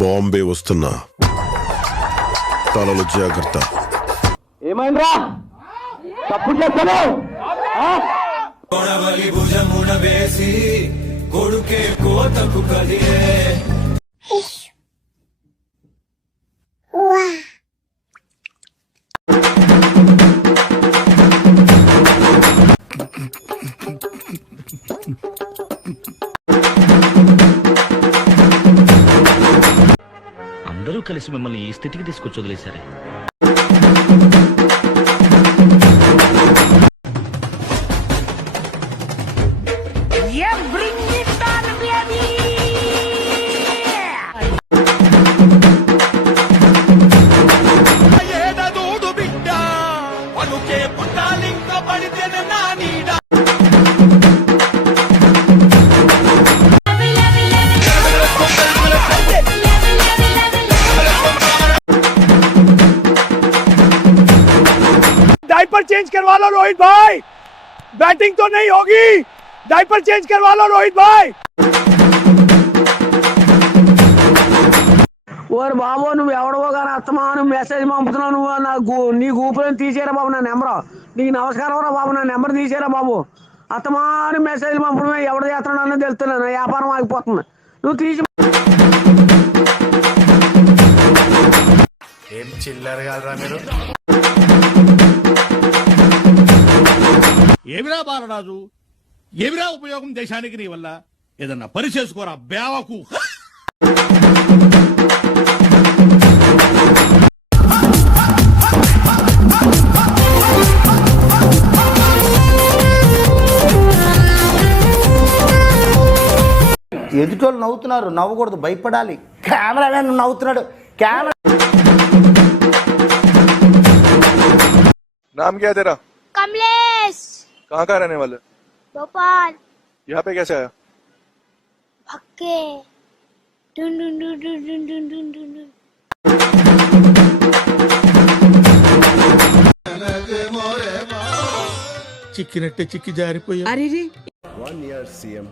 బాంబే వస్తున్నా, తలలు జాగ్రత్త. ఏమైందిరా? తప్పుడు చెప్తాను. కొడవలి భుజమున వేసి కొడుకే కోతకు కదిలే. అందరూ కలిసి మిమ్మల్ని ఈ స్థితికి తీసుకొచ్చి వదిలేశారే. डायपर चेंज करवा लो रोहित भाई, बैटिंग तो नहीं होगी, डायपर चेंज करवा लो रोहित भाई. ఓర్ బాబు నువ్వు ఎవడవో కానీ అత్తమాను మెసేజ్ పంపుతున్నావు, నువ్వు నీ గూపులను తీసేరా బాబు నా నెంబర్. నీకు నమస్కారం రా బాబు, నా నెంబర్ తీసేరా బాబు. అత్తమాను మెసేజ్ పంపడమే ఎవడ చేస్తున్నానో తెలుస్తున్నాను, నా వ్యాపారం ఆగిపోతుంది. నువ్వు తీసి ఏం చిల్లర కాదురా మీరు. ఏమిరా బాలరాజు, ఏమిరా ఉపయోగం దేశానికి నీ వల్ల? ఏదన్నా పని చేసుకోరా బేవకు. ఎదుటోళ్ళు నవ్వుతున్నారు, నవ్వకూడదు, భయపడాలి. కెమెరా నవ్వుతున్నాడు. కెమెరా नाम क्या है तेरा? कमलेश। कहाँ का रहने वाले? भोपाल। यहाँ पे कैसे आया? भक्के डुन डुन डुन डुन डुन डुन डुन डुन डुन। చిక్కినట్టే చిక్కి జారిపోయా. 1 year CM,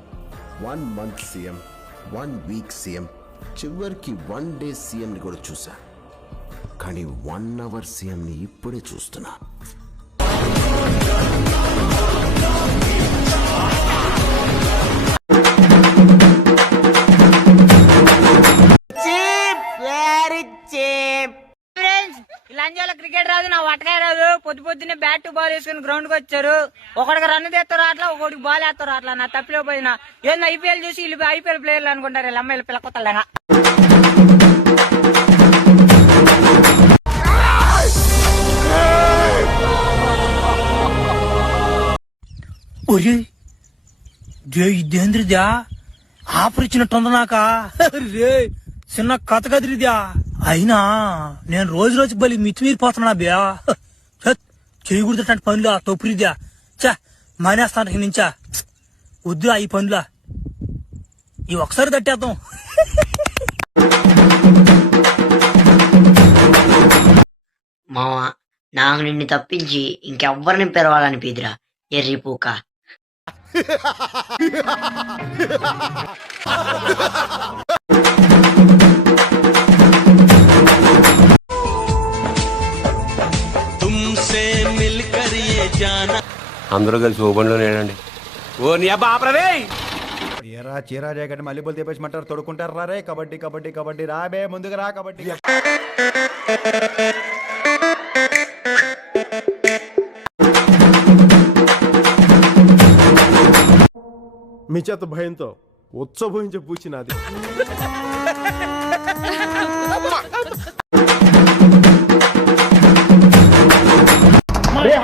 1 month CM, 1 week CM, చివరికి 1 day CM ని కూడా చూసా. కానీ 1 hour CM ని ఇప్పుడే చూస్తున్నా. క్రికెట్ రాదు, నా వటకాయ రాదు. పొద్దున్నే బ్యాట్ బాల్ వేసుకుని గ్రౌండ్ కి వచ్చారు. ఒకడికి రన్ తెస్తారు అట్లా, ఒకటికి బాల్ వేస్తారు అట్లా. నా తప్పిలో పోయినా ఏంది ఐపీఎల్ చూసి వీళ్ళు ఐపీఎల్ ప్లేయర్లు అనుకుంటారు వీళ్ళ అమ్మాయిలు పిల్ల కొత్తగా. ఇదేంద్రిద్యా ఆఫర్ ఇచ్చినట్టుంది నాక రే, చిన్న కథ కదిరిద్యా. అయినా నేను రోజు రోజు బలి మితిమీరిపోతున్నా బ్యా. చేయకూడదు పనులు తొప్పురిద్యా. చా మానేస్తాను నుంచా, వద్దురా ఈ పనులా. ఈ ఒకసారి తట్టేద్దాం. మావా నాకు నిన్ను తప్పించి ఇంకెవ్వరిని పెరవాలనిపిదిరా ఎర్రి పూక. అందరూ కలిసి ఓపెన్లో నేనండి. ఓ నీ అబ్బా ఆపరదే. ఏరా చీరా జాకెట్ మల్లెపూలు తెప్పేసమంటారు, తొడుకుంటారు రా రే. కబడ్డీ కబడ్డీ కబడ్డీ రాబే, ముందుకు రా కబడ్డీ. మీ చేత భయంతో ఉత్సవించే పూచినది.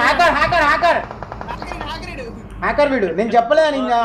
హ్యాకర్ హ్యాకర్ హ్యాకర్ హ్యాకర్ వీడు, నేను చెప్పలేదా ఇంకా.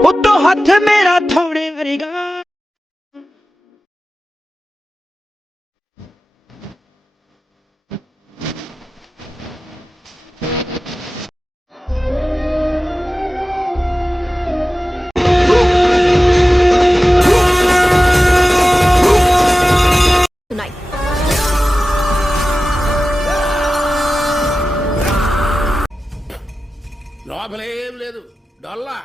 ਉੱਤੋਂ ਹੱਥ ਮੇਰਾ ਥੋੜੇ ਵਰਗਾ లోపలేం లేదు డొల్లా